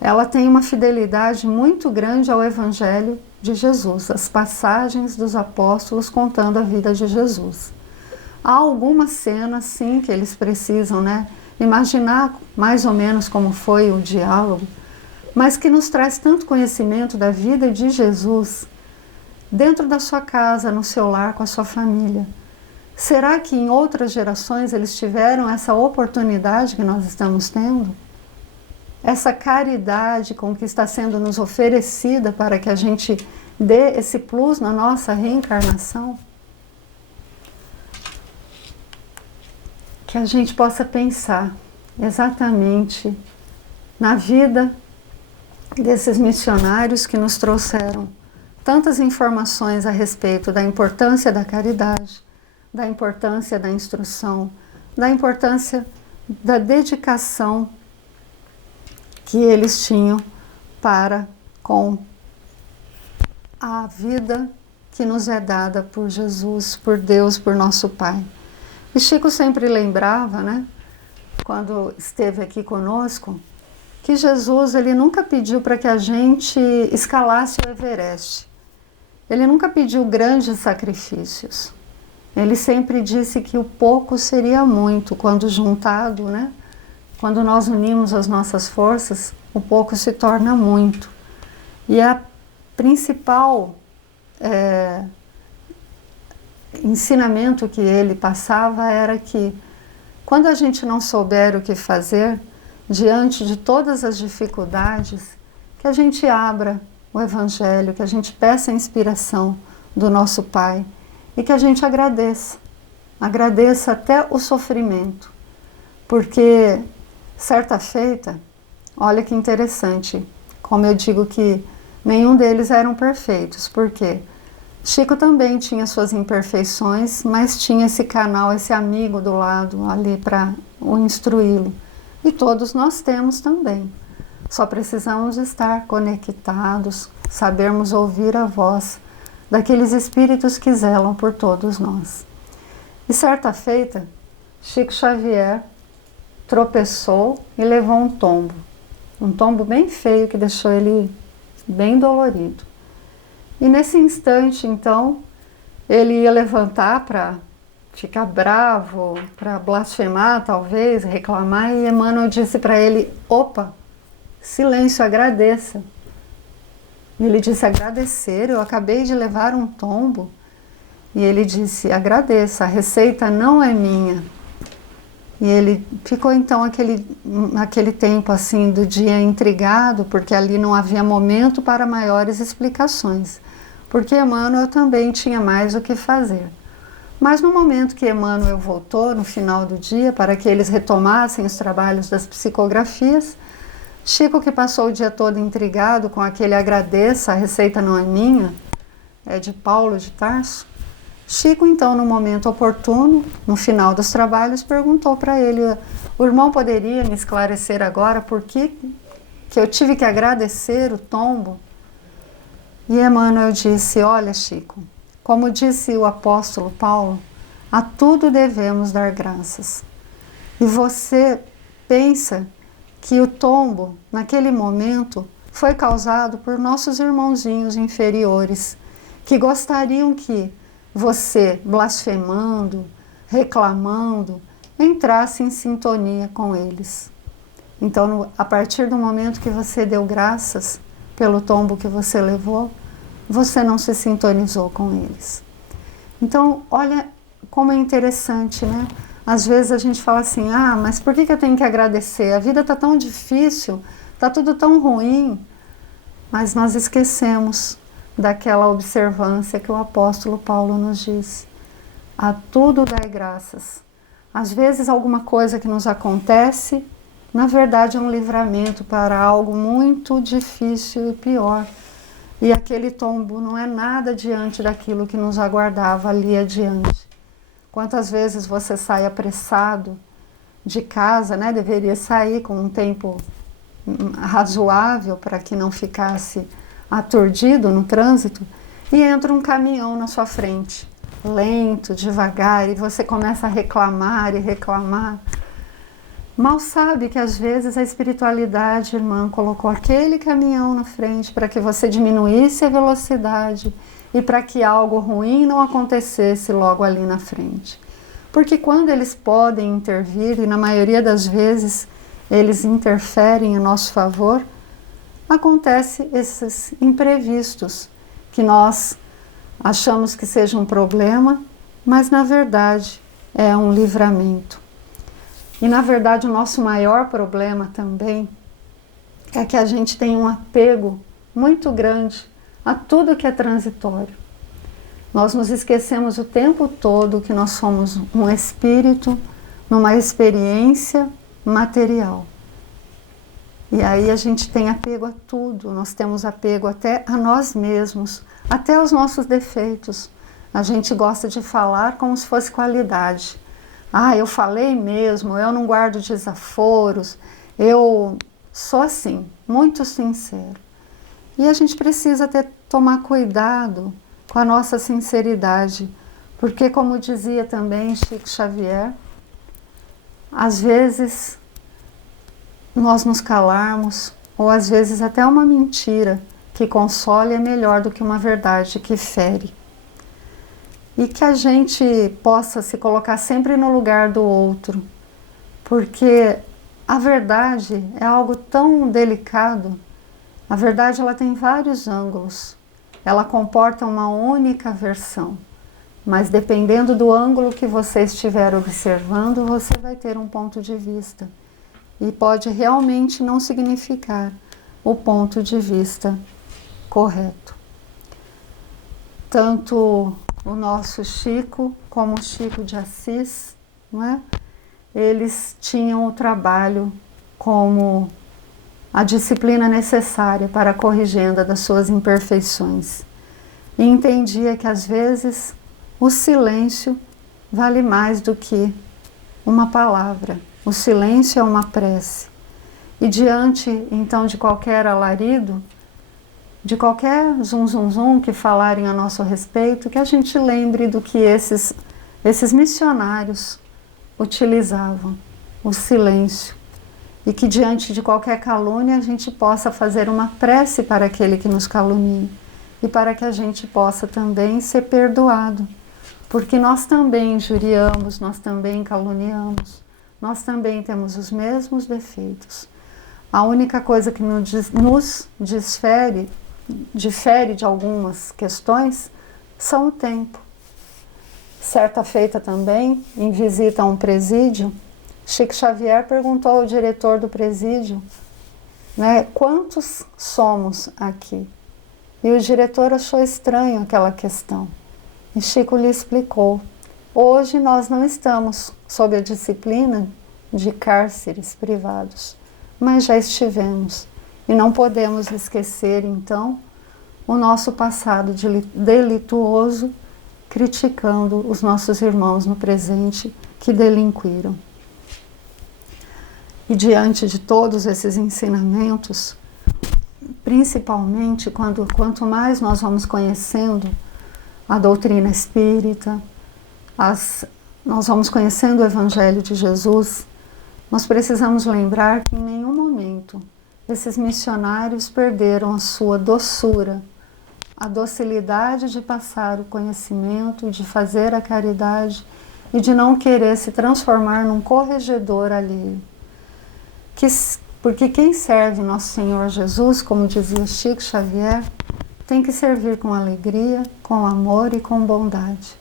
ela tem uma fidelidade muito grande ao Evangelho de Jesus, as passagens dos apóstolos contando a vida de Jesus. Há algumas cenas, sim, que eles precisam, né, imaginar mais ou menos como foi o diálogo, mas que nos traz tanto conhecimento da vida de Jesus dentro da sua casa, no seu lar, com a sua família. Será que em outras gerações eles tiveram essa oportunidade que nós estamos tendo? Essa caridade com que está sendo nos oferecida para que a gente dê esse plus na nossa reencarnação? Que a gente possa pensar exatamente na vida desses missionários que nos trouxeram tantas informações a respeito da importância da caridade, da importância da instrução, da importância da dedicação que eles tinham para com a vida que nos é dada por Jesus, por Deus, por nosso Pai. E Chico sempre lembrava, né, quando esteve aqui conosco, que Jesus, ele nunca pediu para que a gente escalasse o Everest. Ele nunca pediu grandes sacrifícios. Ele sempre disse que o pouco seria muito, quando juntado, né? Quando nós unimos as nossas forças, o pouco se torna muito. E a principal ensinamento que ele passava era que, quando a gente não souber o que fazer, diante de todas as dificuldades, que a gente abra o Evangelho, que a gente peça a inspiração do nosso Pai e que a gente agradeça até o sofrimento, porque certa feita, olha que interessante, como eu digo que nenhum deles eram perfeitos, porque Chico também tinha suas imperfeições, mas tinha esse canal, esse amigo do lado ali para o instruí-lo. E todos nós temos também. Só precisamos estar conectados, sabermos ouvir a voz daqueles espíritos que zelam por todos nós. E certa feita, Chico Xavier tropeçou e levou um tombo bem feio que deixou ele bem dolorido. E nesse instante, então, ele ia levantar para ficar bravo, para blasfemar talvez, reclamar, e Emmanuel disse para ele: opa, silêncio, agradeça. E ele disse: agradecer? Eu acabei de levar um tombo. E ele disse: agradeça, a receita não é minha. E ele ficou então aquele tempo assim do dia intrigado, porque ali não havia momento para maiores explicações, porque Emmanuel também tinha mais o que fazer. Mas no momento que Emmanuel voltou, no final do dia, para que eles retomassem os trabalhos das psicografias, Chico, que passou o dia todo intrigado com aquele agradeça, a receita não é minha, é de Paulo de Tarso, Chico, então, no momento oportuno, no final dos trabalhos, perguntou para ele: o irmão poderia me esclarecer agora por que eu tive que agradecer o tombo? E Emmanuel disse: olha, Chico, como disse o apóstolo Paulo, a tudo devemos dar graças. E você pensa que o tombo, naquele momento, foi causado por nossos irmãozinhos inferiores, que gostariam que você, blasfemando, reclamando, entrasse em sintonia com eles. Então, a partir do momento que você deu graças pelo tombo que você levou, você não se sintonizou com eles. Então, olha como é interessante, né? Às vezes a gente fala assim: ah, mas por que eu tenho que agradecer? A vida está tão difícil, está tudo tão ruim. Mas nós esquecemos daquela observância que o apóstolo Paulo nos diz: a tudo dai graças. Às vezes alguma coisa que nos acontece, na verdade é um livramento para algo muito difícil e pior. E aquele tombo não é nada diante daquilo que nos aguardava ali adiante. Quantas vezes você sai apressado de casa, né? Deveria sair com um tempo razoável para que não ficasse aturdido no trânsito, e entra um caminhão na sua frente, lento, devagar, e você começa a reclamar e reclamar. Mal sabe que às vezes a espiritualidade, irmã, colocou aquele caminhão na frente para que você diminuísse a velocidade e para que algo ruim não acontecesse logo ali na frente. Porque quando eles podem intervir, e na maioria das vezes eles interferem em nosso favor, acontece esses imprevistos que nós achamos que seja um problema, mas na verdade é um livramento. E na verdade o nosso maior problema também é que a gente tem um apego muito grande a tudo que é transitório. Nós nos esquecemos o tempo todo que nós somos um espírito numa experiência material. E aí a gente tem apego a tudo, nós temos apego até a nós mesmos, até aos nossos defeitos. A gente gosta de falar como se fosse qualidade. Ah, eu falei mesmo, eu não guardo desaforos, eu sou assim, muito sincero. E a gente precisa tomar cuidado com a nossa sinceridade, porque, como dizia também Chico Xavier, às vezes nós nos calarmos, ou às vezes até uma mentira que console é melhor do que uma verdade que fere. E que a gente possa se colocar sempre no lugar do outro, porque a verdade é algo tão delicado. A verdade, ela tem vários ângulos, ela comporta uma única versão, mas dependendo do ângulo que você estiver observando, você vai ter um ponto de vista, e pode realmente não significar o ponto de vista correto. Tanto o nosso Chico como o Chico de Assis, não é? Eles tinham o trabalho como a disciplina necessária para a corrigenda das suas imperfeições. E entendia que às vezes o silêncio vale mais do que uma palavra. O silêncio é uma prece. E diante então de qualquer alarido, de qualquer zum zum zum que falarem a nosso respeito, que a gente lembre do que esses missionários utilizavam, o silêncio. E que diante de qualquer calúnia a gente possa fazer uma prece para aquele que nos calunia e para que a gente possa também ser perdoado, porque nós também injuriamos, nós também caluniamos, nós também temos os mesmos defeitos. A única coisa que nos difere de algumas questões são o tempo. Certa feita também, em visita a um presídio, Chico Xavier perguntou ao diretor do presídio, né, quantos somos aqui? E o diretor achou estranho aquela questão. E Chico lhe explicou Hoje nós não estamos sob a disciplina de cárceres privados, mas já estivemos. E não podemos esquecer, então, o nosso passado delituoso, criticando os nossos irmãos no presente que delinquiram. E diante de todos esses ensinamentos, principalmente quanto mais nós vamos conhecendo a doutrina espírita, nós vamos conhecendo o Evangelho de Jesus, nós precisamos lembrar que em nenhum momento esses missionários perderam a sua doçura, a docilidade de passar o conhecimento, de fazer a caridade e de não querer se transformar num corregedor alheio. Porque quem serve Nosso Senhor Jesus, como dizia Chico Xavier, tem que servir com alegria, com amor e com bondade.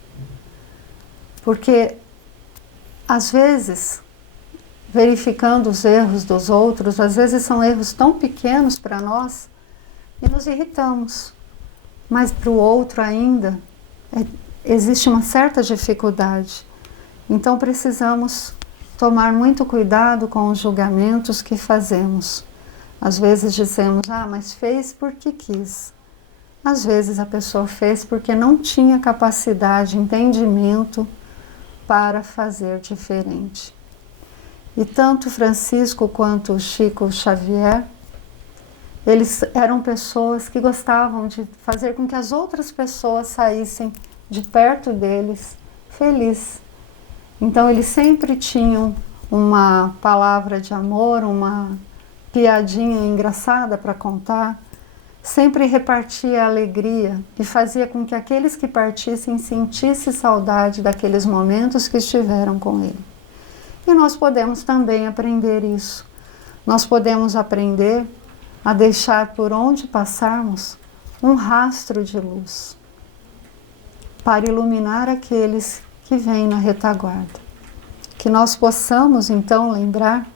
Porque, às vezes, verificando os erros dos outros, às vezes são erros tão pequenos para nós e nos irritamos. Mas para o outro ainda existe uma certa dificuldade. Então precisamos tomar muito cuidado com os julgamentos que fazemos. Às vezes dizemos, mas fez porque quis. Às vezes a pessoa fez porque não tinha capacidade, entendimento para fazer diferente. E tanto Francisco quanto Chico Xavier, eles eram pessoas que gostavam de fazer com que as outras pessoas saíssem de perto deles felizes. Então eles sempre tinham uma palavra de amor, uma piadinha engraçada para contar, sempre repartia a alegria e fazia com que aqueles que partissem sentissem saudade daqueles momentos que estiveram com ele. E nós podemos também aprender isso. Nós podemos aprender a deixar por onde passarmos um rastro de luz para iluminar aqueles que vêm na retaguarda. Que nós possamos então lembrar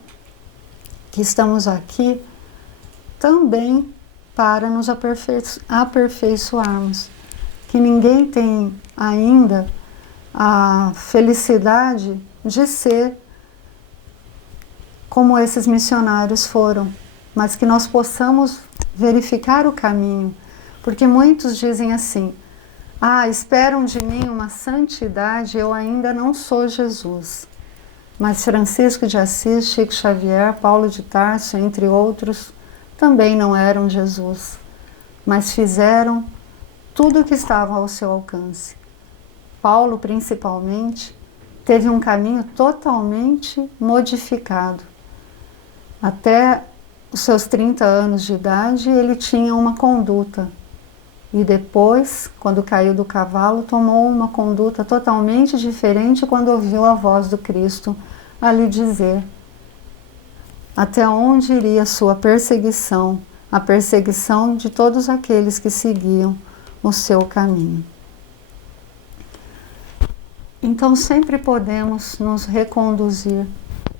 que estamos aqui também para nos aperfeiçoarmos, que ninguém tem ainda a felicidade de ser como esses missionários foram, mas que nós possamos verificar o caminho, porque muitos dizem assim, esperam de mim uma santidade, eu ainda não sou Jesus. Mas Francisco de Assis, Chico Xavier, Paulo de Tarso, entre outros, também não eram Jesus, mas fizeram tudo o que estava ao seu alcance. Paulo, principalmente, teve um caminho totalmente modificado. Até os seus 30 anos de idade, ele tinha uma conduta. E depois, quando caiu do cavalo, tomou uma conduta totalmente diferente quando ouviu a voz do Cristo a lhe dizer até onde iria a sua perseguição, a perseguição de todos aqueles que seguiam o seu caminho. Então sempre podemos nos reconduzir,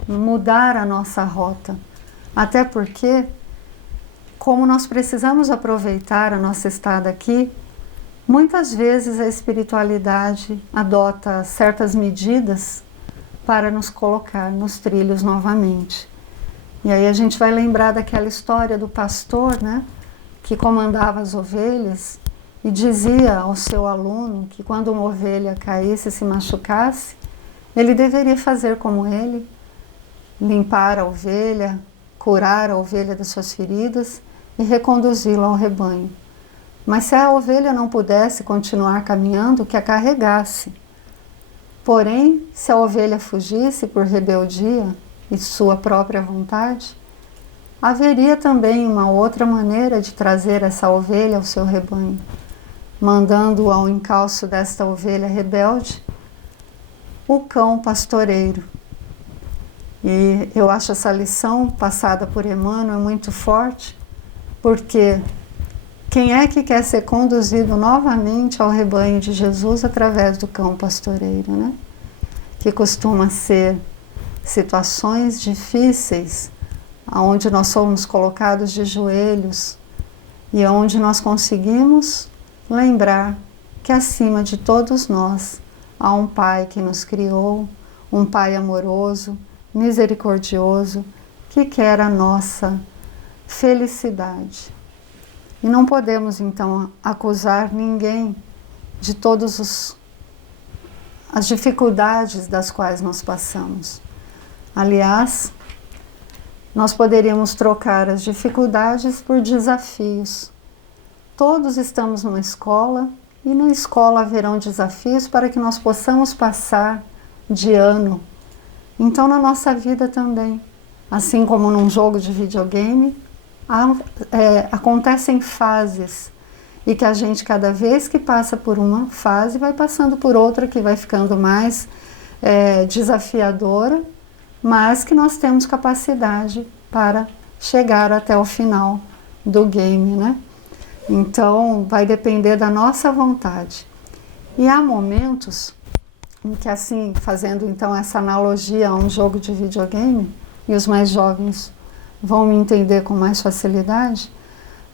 mudar a nossa rota, até porque, como nós precisamos aproveitar a nossa estada aqui, muitas vezes a espiritualidade adota certas medidas para nos colocar nos trilhos novamente. E aí a gente vai lembrar daquela história do pastor, né, que comandava as ovelhas e dizia ao seu aluno que quando uma ovelha caísse e se machucasse, ele deveria fazer como ele, limpar a ovelha, curar a ovelha das suas feridas e reconduzi-la ao rebanho. Mas se a ovelha não pudesse continuar caminhando, que a carregasse. Porém, se a ovelha fugisse por rebeldia e sua própria vontade, haveria também uma outra maneira de trazer essa ovelha ao seu rebanho, mandando ao encalço desta ovelha rebelde o cão pastoreiro. E eu acho essa lição passada por Emmanuel muito forte, porque quem é que quer ser conduzido novamente ao rebanho de Jesus através do cão pastoreiro, né? Que costuma ser situações difíceis, onde nós somos colocados de joelhos e onde nós conseguimos lembrar que acima de todos nós a um Pai que nos criou, um Pai amoroso, misericordioso, que quer a nossa felicidade. E não podemos, então, acusar ninguém de todas as dificuldades das quais nós passamos. Aliás, nós poderíamos trocar as dificuldades por desafios. Todos estamos numa escola e na escola haverão desafios para que nós possamos passar de ano. Então, na nossa vida também, assim como num jogo de videogame, acontecem fases e que a gente, cada vez que passa por uma fase, vai passando por outra que vai ficando mais desafiadora, mas que nós temos capacidade para chegar até o final do game, né? Então, vai depender da nossa vontade. E há momentos em que, assim, fazendo então essa analogia a um jogo de videogame, e os mais jovens vão me entender com mais facilidade,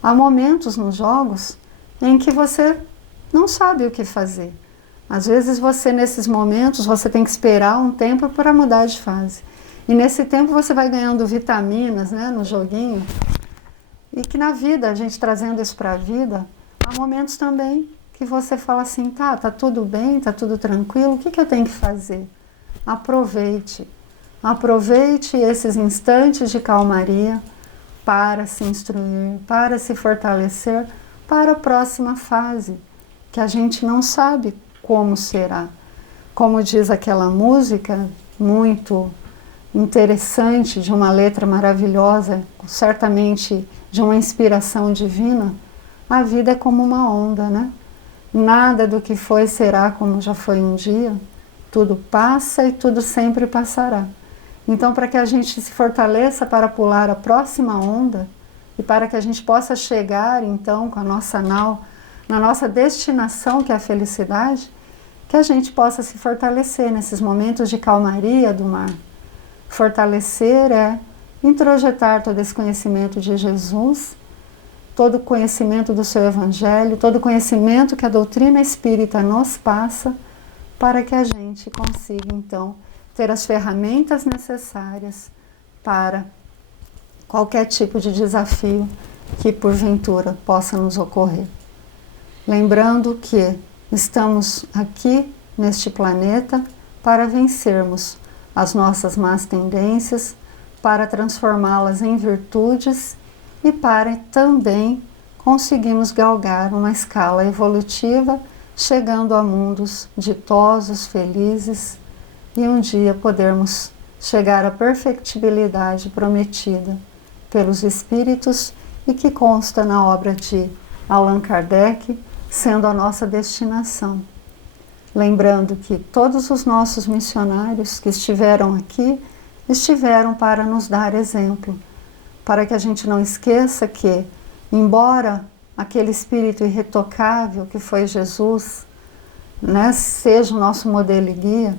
há momentos nos jogos em que você não sabe o que fazer. Às vezes você, nesses momentos, você tem que esperar um tempo para mudar de fase. E nesse tempo você vai ganhando vitaminas, né, no joguinho. E que na vida, a gente trazendo isso para a vida, há momentos também que você fala assim, tá tudo bem, tá tudo tranquilo, o que eu tenho que fazer? Aproveite. Aproveite esses instantes de calmaria para se instruir, para se fortalecer para a próxima fase, que a gente não sabe como será. Como diz aquela música muito interessante, de uma letra maravilhosa, certamente de uma inspiração divina, a vida é como uma onda, né? Nada do que foi será como já foi um dia, tudo passa e tudo sempre passará. Então, para que a gente se fortaleça para pular a próxima onda e para que a gente possa chegar, então, com a nossa nau, na nossa destinação, que é a felicidade, que a gente possa se fortalecer nesses momentos de calmaria do mar. Fortalecer é introjetar todo esse conhecimento de Jesus, todo o conhecimento do seu Evangelho, todo o conhecimento que a doutrina espírita nos passa, para que a gente consiga, então, ter as ferramentas necessárias para qualquer tipo de desafio que, porventura, possa nos ocorrer. Lembrando que estamos aqui, neste planeta, para vencermos as nossas más tendências, para transformá-las em virtudes e para também conseguirmos galgar uma escala evolutiva, chegando a mundos ditosos, felizes, e um dia podermos chegar à perfectibilidade prometida pelos Espíritos e que consta na obra de Allan Kardec, sendo a nossa destinação. Lembrando que todos os nossos missionários que estiveram aqui, estiveram para nos dar exemplo, para que a gente não esqueça que, embora aquele Espírito irretocável que foi Jesus, né, seja o nosso modelo e guia,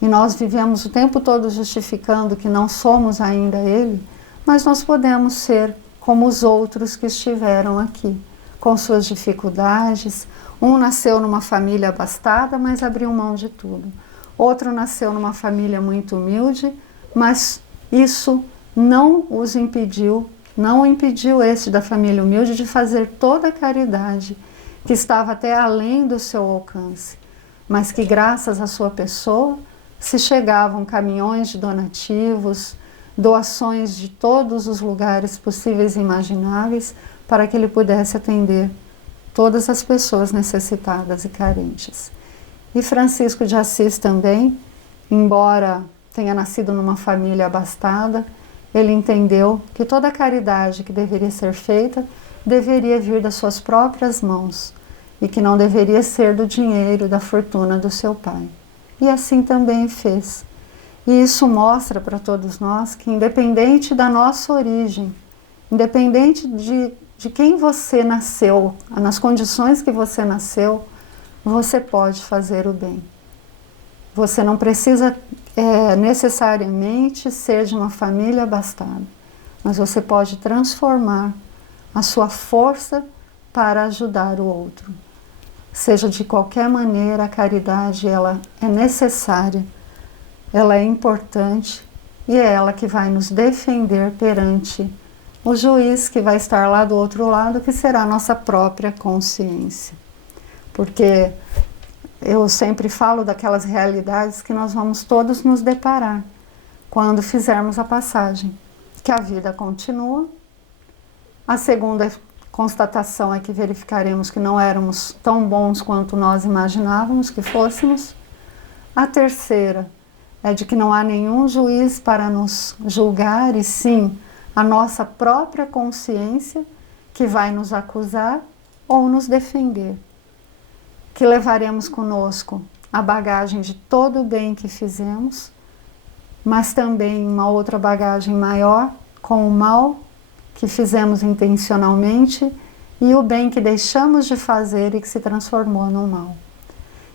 e nós vivemos o tempo todo justificando que não somos ainda Ele, mas nós podemos ser como os outros que estiveram aqui, com suas dificuldades. Um nasceu numa família abastada, mas abriu mão de tudo. Outro nasceu numa família muito humilde, mas isso não os impediu, não impediu esse da família humilde de fazer toda a caridade que estava até além do seu alcance, mas que graças à sua pessoa se chegavam caminhões de donativos, doações de todos os lugares possíveis e imagináveis para que ele pudesse atender todas as pessoas necessitadas e carentes. E Francisco de Assis também, embora tenha nascido numa família abastada, ele entendeu que toda a caridade que deveria ser feita deveria vir das suas próprias mãos e que não deveria ser do dinheiro, da fortuna do seu pai. E assim também fez. E isso mostra para todos nós que, independente da nossa origem, independente de quem você nasceu, nas condições que você nasceu, você pode fazer o bem. Você não precisa necessariamente ser de uma família abastada, mas você pode transformar a sua força para ajudar o outro. Seja de qualquer maneira, a caridade ela é necessária, ela é importante e é ela que vai nos defender perante o juiz que vai estar lá do outro lado, que será a nossa própria consciência. Porque eu sempre falo daquelas realidades que nós vamos todos nos deparar quando fizermos a passagem, que a vida continua. A segunda constatação é que verificaremos que não éramos tão bons quanto nós imaginávamos que fôssemos. A terceira é de que não há nenhum juiz para nos julgar, e sim a nossa própria consciência que vai nos acusar ou nos defender. Que levaremos conosco a bagagem de todo o bem que fizemos, mas também uma outra bagagem maior com o mal que fizemos intencionalmente e o bem que deixamos de fazer e que se transformou no mal.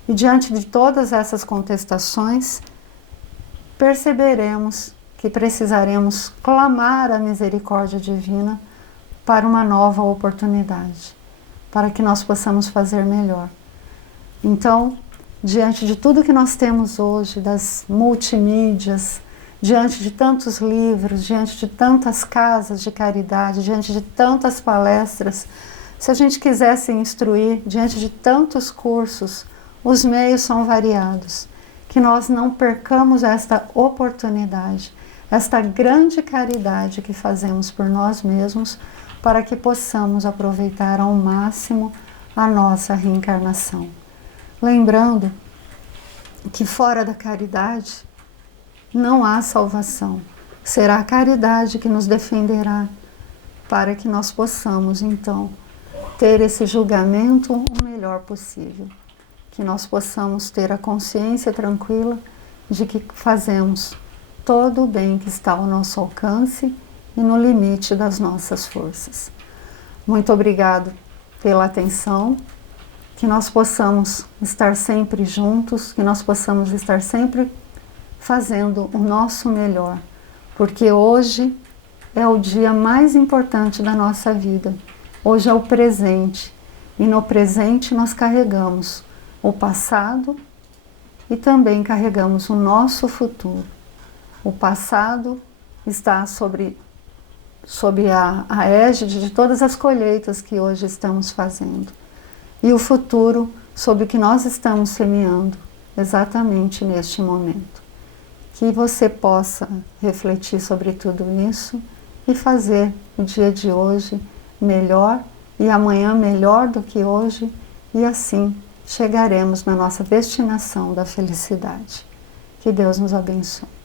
E diante de todas essas contestações, perceberemos que precisaremos clamar a misericórdia divina para uma nova oportunidade, para que nós possamos fazer melhor. Então, diante de tudo que nós temos hoje, das multimídias, diante de tantos livros, diante de tantas casas de caridade, diante de tantas palestras, se a gente quisesse instruir, diante de tantos cursos, os meios são variados, que nós não percamos esta oportunidade, esta grande caridade que fazemos por nós mesmos, para que possamos aproveitar ao máximo a nossa reencarnação. Lembrando que fora da caridade não há salvação. Será a caridade que nos defenderá para que nós possamos, então, ter esse julgamento o melhor possível. Que nós possamos ter a consciência tranquila de que fazemos todo o bem que está ao nosso alcance e no limite das nossas forças. Muito obrigado pela atenção, que nós possamos estar sempre juntos, que nós possamos estar sempre fazendo o nosso melhor, porque hoje é o dia mais importante da nossa vida. Hoje é o presente, e no presente nós carregamos o passado e também carregamos o nosso futuro. O passado está sob a égide de todas as colheitas que hoje estamos fazendo. E o futuro sob o que nós estamos semeando exatamente neste momento. Que você possa refletir sobre tudo isso e fazer o dia de hoje melhor e amanhã melhor do que hoje, e assim chegaremos na nossa destinação da felicidade. Que Deus nos abençoe.